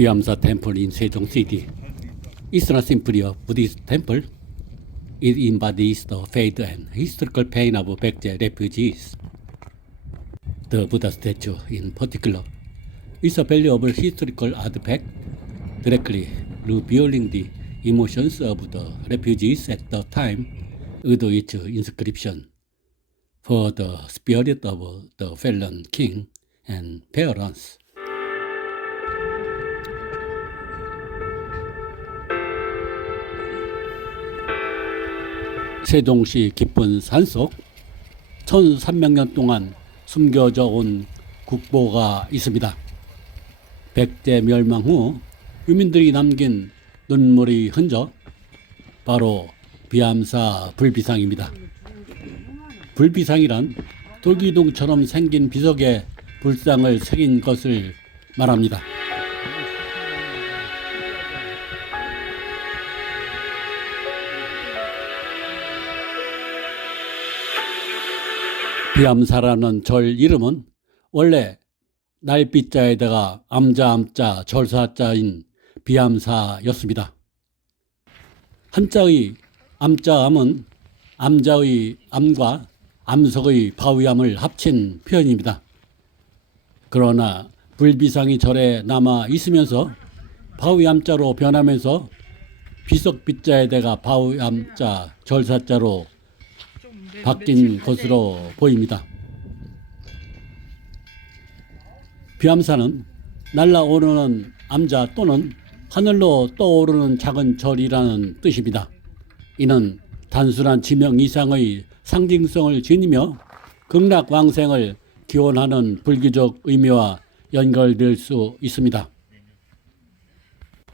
Byamsa Temple in Sejong City is not simply a Buddhist temple. It embodies the faith and historical pain of Baekje refugees. The Buddha statue, in particular, is a valuable historical artifact, directly revealing the emotions of the refugees at the time with its inscription for the spirit of the fallen king and parents. 세종시 깊은 산속 1300년 동안 숨겨져 온 국보가 있습니다. 백제 멸망 후 유민들이 남긴 눈물의 흔적, 바로 비암사 불비상입니다. 불비상이란 돌기둥처럼 생긴 비석에 불상을 새긴 것을 말합니다. 비암사라는 절 이름은 원래 날비자에다가 암자 절사자인 비암사였습니다. 한자의 암자암은 암자의 암과 암석의 바위암을 합친 표현입니다. 그러나 불비상이 절에 남아 있으면서 바위암자로 변하면서 비석비자에다가 바위암자 절사자로 바뀐 것으로 보입니다. 비암사는 날아오르는 암자 또는 하늘로 떠오르는 작은 절이라는 뜻입니다. 이는 단순한 지명 이상의 상징성을 지니며 극락왕생을 기원하는 불교적 의미와 연결될 수 있습니다.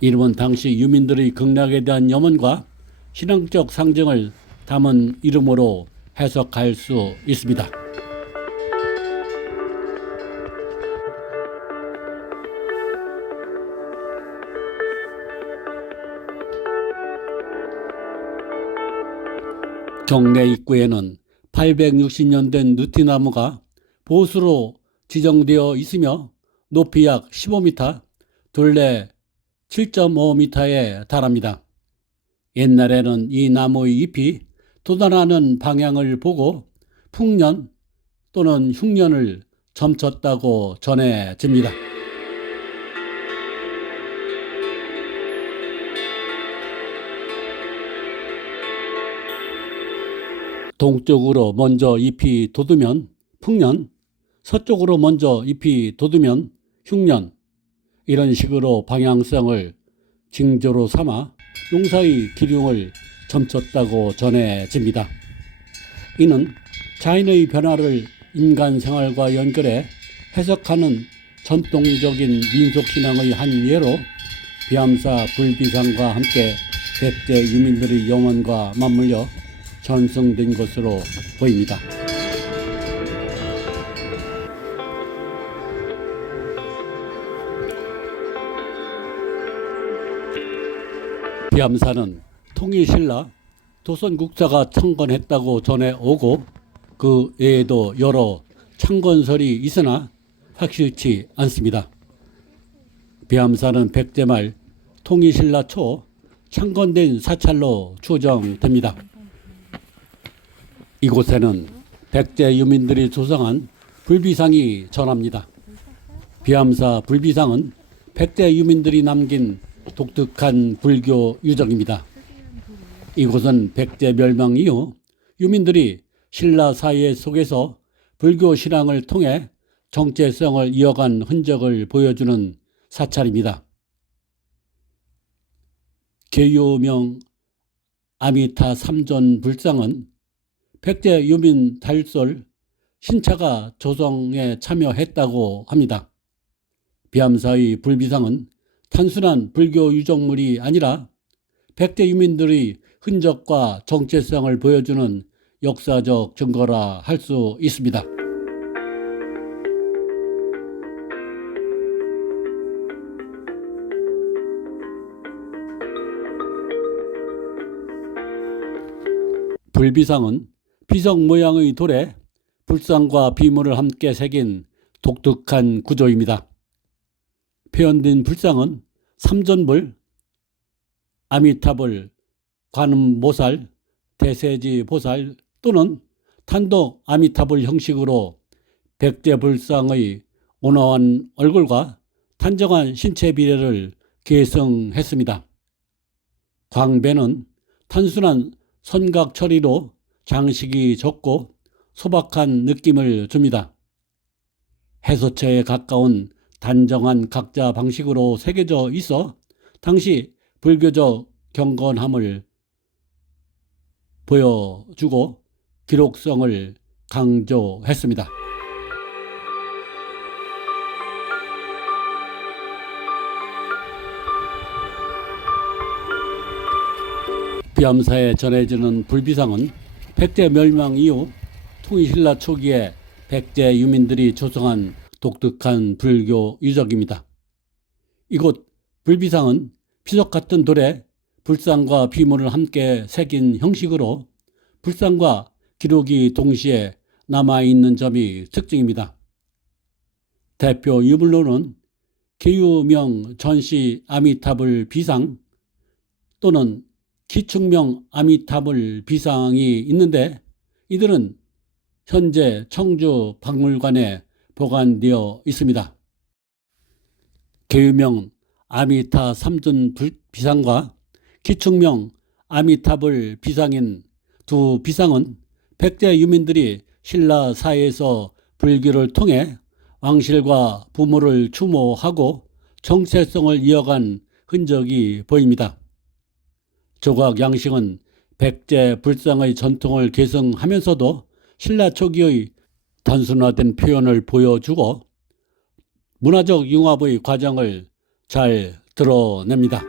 이름은 당시 유민들의 극락에 대한 염원과 신앙적 상징을 담은 이름으로 해석할 수 있습니다. 정내 입구에는 860년 된 느티나무가 보수로 지정되어 있으며 높이 약 15m, 둘레 7.5m에 달합니다. 옛날에는 이 나무의 잎이 돋아나는 방향을 보고 풍년 또는 흉년을 점쳤다고 전해집니다. 동쪽으로 먼저 잎이 돋으면 풍년, 서쪽으로 먼저 잎이 돋으면 흉년, 이런 식으로 방향성을 징조로 삼아 용사의 기륭을 점쳤다고 전해집니다. 이는 자연의 변화를 인간 생활과 연결해 해석하는 전통적인 민속신앙의 한 예로 비암사 불비상과 함께 백제 유민들의 영혼과 맞물려 전승된 것으로 보입니다. 비암사는 통일신라 도선국사가 창건했다고 전해오고 그 외에도 여러 창건설이 있으나 확실치 않습니다. 비암사는 백제말 통일신라 초 창건된 사찰로 추정됩니다. 이곳에는 백제 유민들이 조성한 불비상이 전합니다. 비암사 불비상은 백제 유민들이 남긴 독특한 불교 유적입니다. 이곳은 백제 멸망 이후 유민들이 신라 사회 속에서 불교 신앙을 통해 정체성을 이어간 흔적을 보여주는 사찰입니다. 계유명 아미타 삼존 불상은 백제 유민 달솔 신차가 조성에 참여했다고 합니다. 비암사의 불비상은 단순한 불교 유적물이 아니라 백제 유민들의 흔적과 정체성을 보여주는 역사적 증거라 할 수 있습니다. 불비상은 비석 모양의 돌에 불상과 비물을 함께 새긴 독특한 구조입니다. 표현된 불상은 삼존불, 아미타불, 관음보살, 대세지보살 또는 단독 아미타불 형식으로 백제불상의 온화한 얼굴과 단정한 신체 비례를 계승했습니다. 광배는 단순한 선각 처리로 장식이 적고 소박한 느낌을 줍니다. 해소체에 가까운 단정한 각자 방식으로 새겨져 있어 당시 불교적 경건함을 보여주고 기록성을 강조했습니다. 비암사에 전해지는 불비상은 백제 멸망 이후 통일신라 초기에 백제 유민들이 조성한 독특한 불교 유적입니다. 이곳 불비상은 피석 같은 돌에 불상과 비문을 함께 새긴 형식으로 불상과 기록이 동시에 남아있는 점이 특징입니다. 대표 유물로는 계유명 전시 아미타불 비상 또는 기축명 아미타불 비상이 있는데 이들은 현재 청주 박물관에 보관되어 있습니다. 계유명 아미타 삼존 비상과 기축명 아미타불 비상인 두 비상은 백제 유민들이 신라 사회에서 불교를 통해 왕실과 부모를 추모하고 정체성을 이어간 흔적이 보입니다. 조각 양식은 백제 불상의 전통을 계승하면서도 신라 초기의 단순화된 표현을 보여주고 문화적 융합의 과정을 잘 드러냅니다.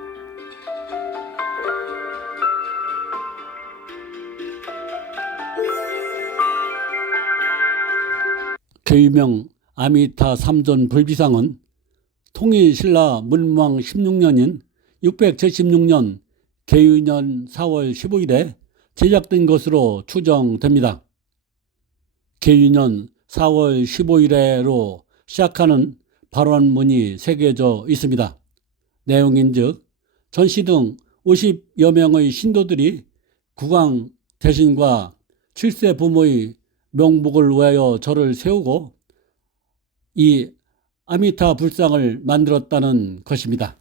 계유명 아미타 삼존 불비상은 통일신라 문왕 16년인 676년 계유년 4월 15일에 제작된 것으로 추정됩니다. 계유년 4월 15일에로 시작하는 발원문이 새겨져 있습니다. 내용인즉 전시 등 50여 명의 신도들이 국왕 대신과 7세 부모의 명복을 위하여 절을 세우고 이 아미타 불상을 만들었다는 것입니다.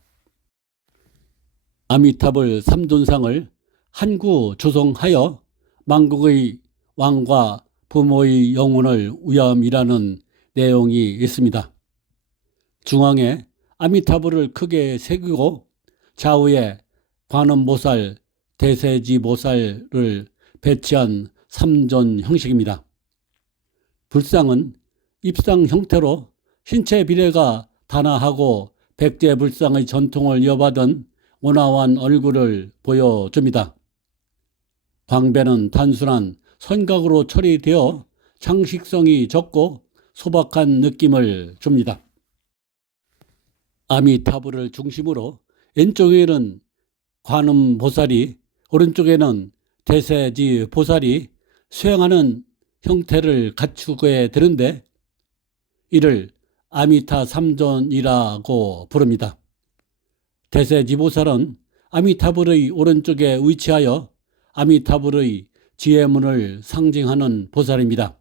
아미타불 삼존상을 한구 조성하여 만국의 왕과 부모의 영혼을 위함이라는 내용이 있습니다. 중앙에 아미타불을 크게 새기고 좌우에 관음보살, 대세지보살을 배치한 삼존 형식입니다. 불상은 입상 형태로 신체 비례가 단아하고 백제 불상의 전통을 이어받은 온화한 얼굴을 보여줍니다. 광배는 단순한 선각으로 처리되어 장식성이 적고 소박한 느낌을 줍니다. 아미타불을 중심으로 왼쪽에는 관음보살이 오른쪽에는 대세지보살이 수행하는 형태를 갖추게 되는데 이를 아미타 삼존이라고 부릅니다. 대세지보살은 아미타불의 오른쪽에 위치하여 아미타불의 지혜문을 상징하는 보살입니다.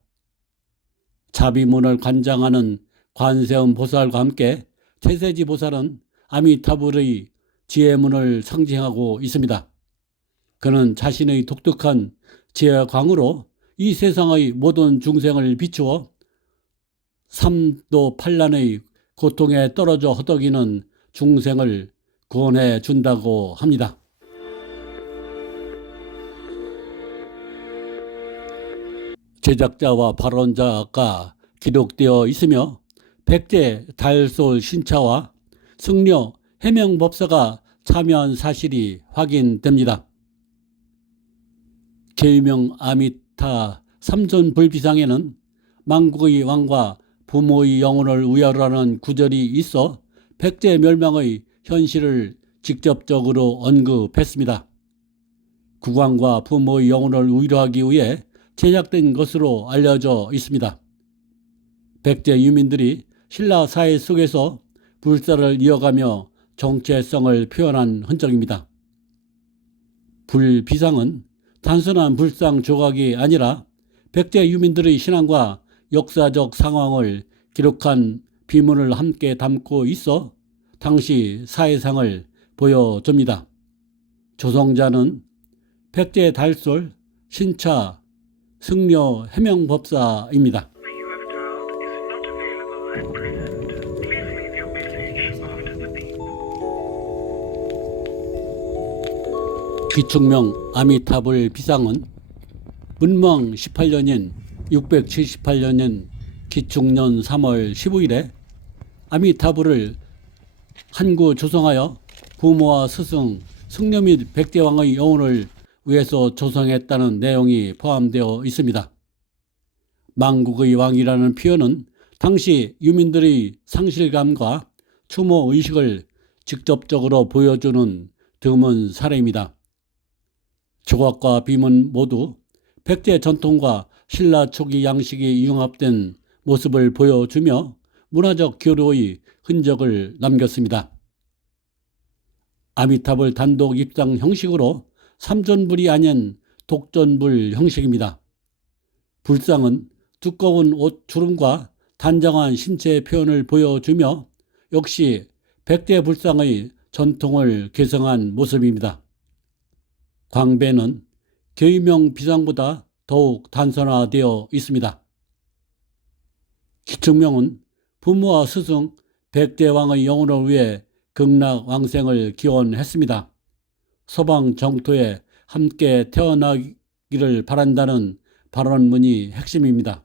자비문을 관장하는 관세음 보살과 함께 대세지보살은 아미타불의 지혜문을 상징하고 있습니다. 그는 자신의 독특한 지혜광으로 이 세상의 모든 중생을 비추어 삼도 팔란의 고통에 떨어져 허덕이는 중생을 구원해 준다고 합니다. 제작자와 발원자가 기록되어 있으며 백제 달솔 신차와 승려 해명법사가 참여한 사실이 확인됩니다. 계유명 아미타 삼존 불비상에는 만국의 왕과 부모의 영혼을 위하라는 구절이 있어 백제 멸망의 현실을 직접적으로 언급했습니다. 국왕과 부모의 영혼을 위로하기 위해 제작된 것으로 알려져 있습니다. 백제 유민들이 신라 사회 속에서 불사를 이어가며 정체성을 표현한 흔적입니다. 불비상은 단순한 불상 조각이 아니라 백제 유민들의 신앙과 역사적 상황을 기록한 비문을 함께 담고 있어 당시 사회상을 보여줍니다. 조성자는 백제 달솔 신차 승려 해명법사입니다. 기축명 아미타불 비상은 문명 18년인 678년인 기축년 3월 15일에 아미타불을 한구 조성하여 부모와 스승, 승려 및 백제왕의 영혼을 위해서 조성했다는 내용이 포함되어 있습니다. 망국의 왕이라는 표현은 당시 유민들의 상실감과 추모 의식을 직접적으로 보여주는 드문 사례입니다. 조각과 비문 모두 백제 전통과 신라 초기 양식이 융합된 모습을 보여주며 문화적 교류의 흔적을 남겼습니다. 아미타불 단독 입상 형식으로 삼존불이 아닌 독존불 형식입니다. 불상은 두꺼운 옷 주름과 단정한 신체 표현을 보여주며 역시 백제 불상의 전통을 계승한 모습입니다. 광배는 계위명 비상보다 더욱 단순화되어 있습니다. 기축명은 부모와 스승, 백제왕의 영혼을 위해 극락왕생을 기원했습니다. 서방 정토에 함께 태어나기를 바란다는 발언문이 핵심입니다.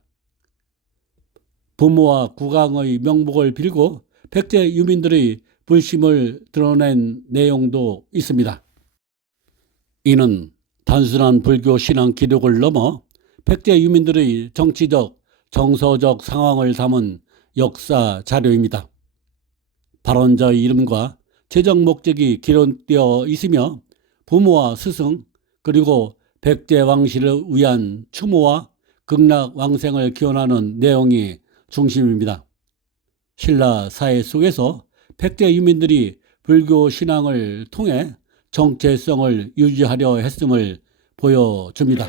부모와 국왕의 명복을 빌고 백제 유민들의 불심을 드러낸 내용도 있습니다. 이는 단순한 불교 신앙 기록을 넘어 백제 유민들의 정치적, 정서적 상황을 담은 역사 자료입니다. 발언자의 이름과 제정 목적이 기록되어 있으며 부모와 스승 그리고 백제 왕실을 위한 추모와 극락 왕생을 기원하는 내용이 중심입니다. 신라 사회 속에서 백제 유민들이 불교 신앙을 통해 정체성을 유지하려 했음을 보여줍니다.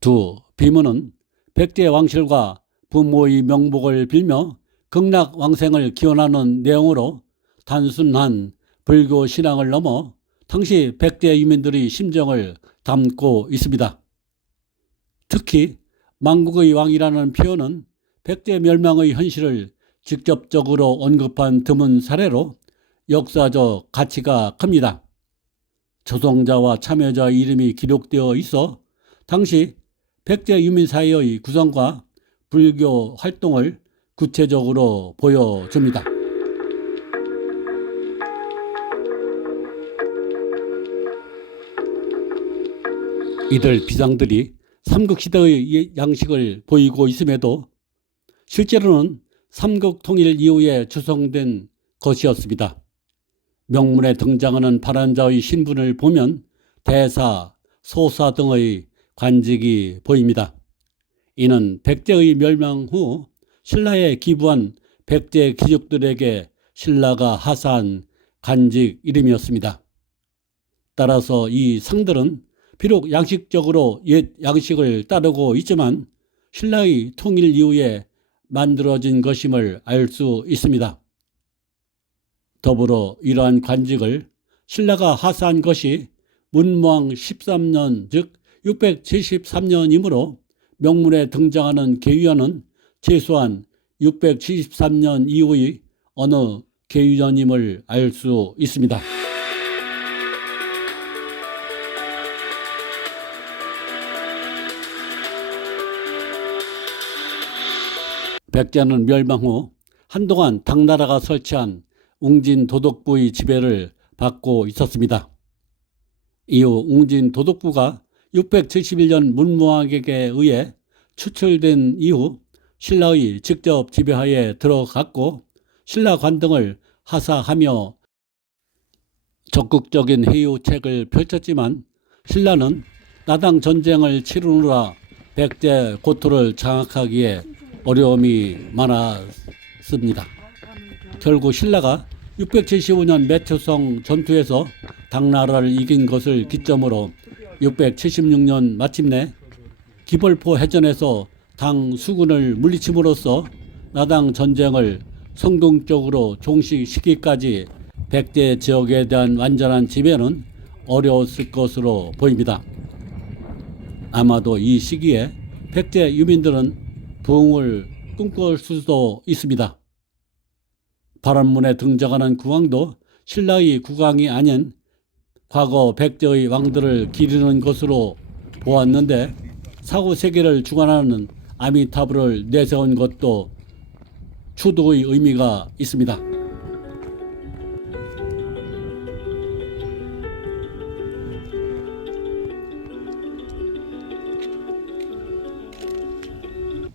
두, 비문은 백제 왕실과 부모의 명복을 빌며 극락 왕생을 기원하는 내용으로 단순한 불교 신앙을 넘어 당시 백제 유민들의 심정을 담고 있습니다. 특히 망국의 왕이라는 표현은 백제 멸망의 현실을 직접적으로 언급한 드문 사례로 역사적 가치가 큽니다. 조성자와 참여자의 이름이 기록되어 있어 당시 백제 유민 사회의 구성과 불교 활동을 구체적으로 보여줍니다. 이들 비상들이 삼국시대의 양식을 보이고 있음에도 실제로는 삼국 통일 이후에 조성된 것이었습니다. 명문에 등장하는 발안자의 신분을 보면 대사, 소사 등의 관직이 보입니다. 이는 백제의 멸망 후 신라에 기부한 백제 귀족들에게 신라가 하사한 관직 이름이었습니다. 따라서 이 상들은 비록 양식적으로 옛 양식을 따르고 있지만 신라의 통일 이후에 만들어진 것임을 알 수 있습니다. 더불어 이러한 관직을 신라가 하사한 것이 문무왕 13년 즉 673년이므로 명문에 등장하는 계위원은 최소한 673년 이후의 어느 계위원임을 알 수 있습니다. 백제는 멸망 후 한동안 당나라가 설치한 웅진 도독부의 지배를 받고 있었습니다. 이후 웅진 도독부가 671년 문무왕에게 의해 추출된 이후 신라의 직접 지배하에 들어갔고 신라 관등을 하사하며 적극적인 해유책을 펼쳤지만 신라는 나당 전쟁을 치르느라 백제 고토를 장악하기에 어려움이 많았습니다. 결국 신라가 675년 매초성 전투에서 당나라를 이긴 것을 기점으로 676년 마침내 기벌포 해전에서 당 수군을 물리침으로써 나당 전쟁을 성공적으로 종식시키기까지 백제 지역에 대한 완전한 지배는 어려웠을 것으로 보입니다. 아마도 이 시기에 백제 유민들은 부흥을 꿈꿀 수도 있습니다. 발원문에 등장하는 국왕도 신라의 국왕이 아닌 과거 백제의 왕들을 기리는 것으로 보았는데 사후 세계를 주관하는 아미타불을 내세운 것도 추도의 의미가 있습니다.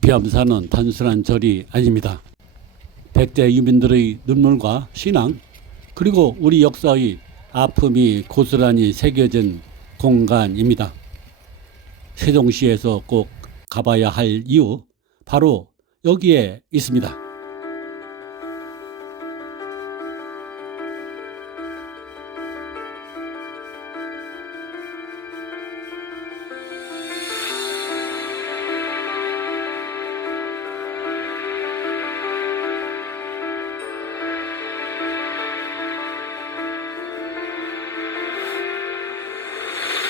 비암사는 단순한 절이 아닙니다. 백제 유민들의 눈물과 신앙 그리고 우리 역사의 아픔이 고스란히 새겨진 공간입니다. 세종시에서 꼭 가봐야 할 이유 바로 여기에 있습니다.